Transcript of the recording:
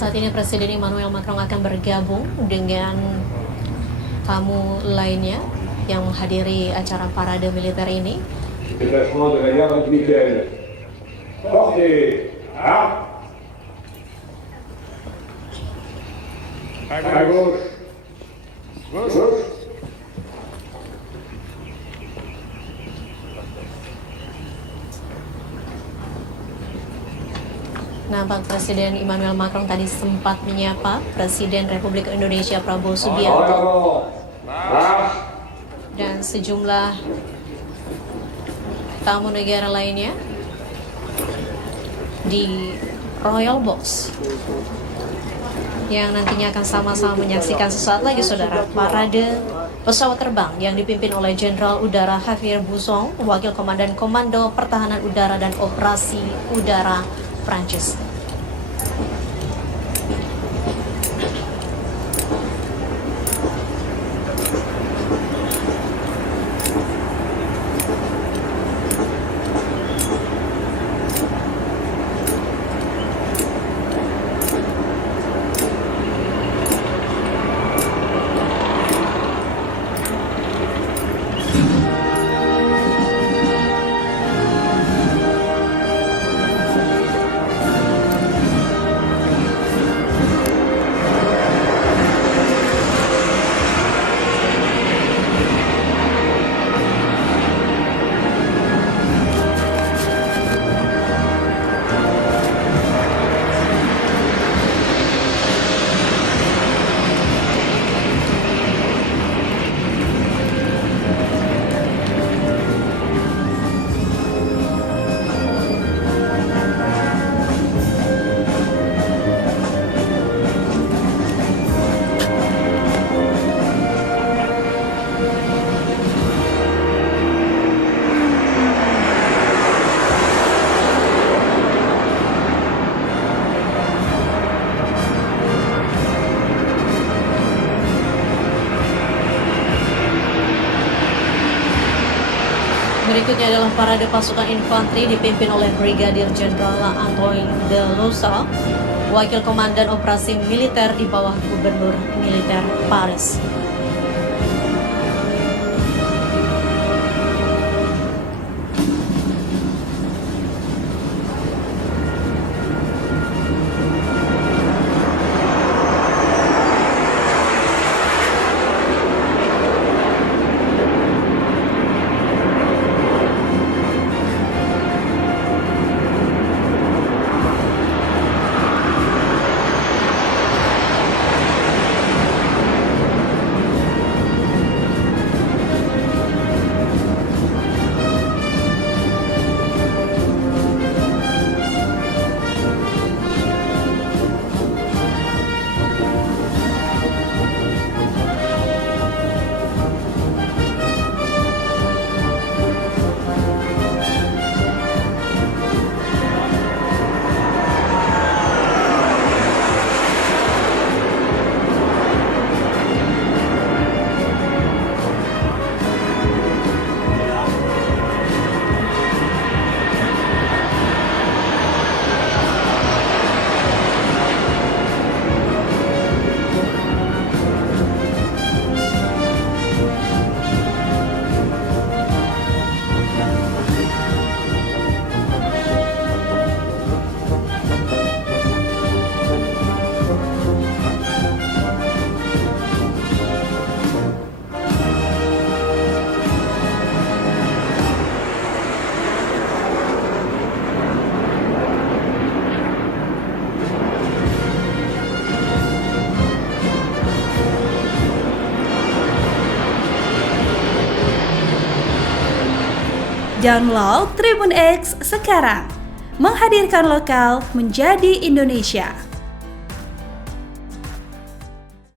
Saat ini Presiden Emmanuel Macron akan bergabung dengan tamu lainnya yang menghadiri acara parade militer ini. Déplacement de la garde républicaine. Portez à gauche. Gauche. Nampak Presiden Emmanuel Macron tadi sempat menyapa Presiden Republik Indonesia Prabowo Subianto dan sejumlah tamu negara lainnya di Royal Box yang nantinya akan sama-sama menyaksikan sesaat lagi saudara parade pesawat terbang yang dipimpin oleh Jenderal Udara Javier Buzon, Wakil Komandan Komando Pertahanan Udara dan Operasi Udara Prancis. Berikutnya adalah parade pasukan infanteri dipimpin oleh Brigadir Jenderal Antoine de Losa, Wakil Komandan Operasi Militer di bawah Gubernur Militer Paris. Download Tribun X sekarang, menghadirkan lokal menjadi Indonesia.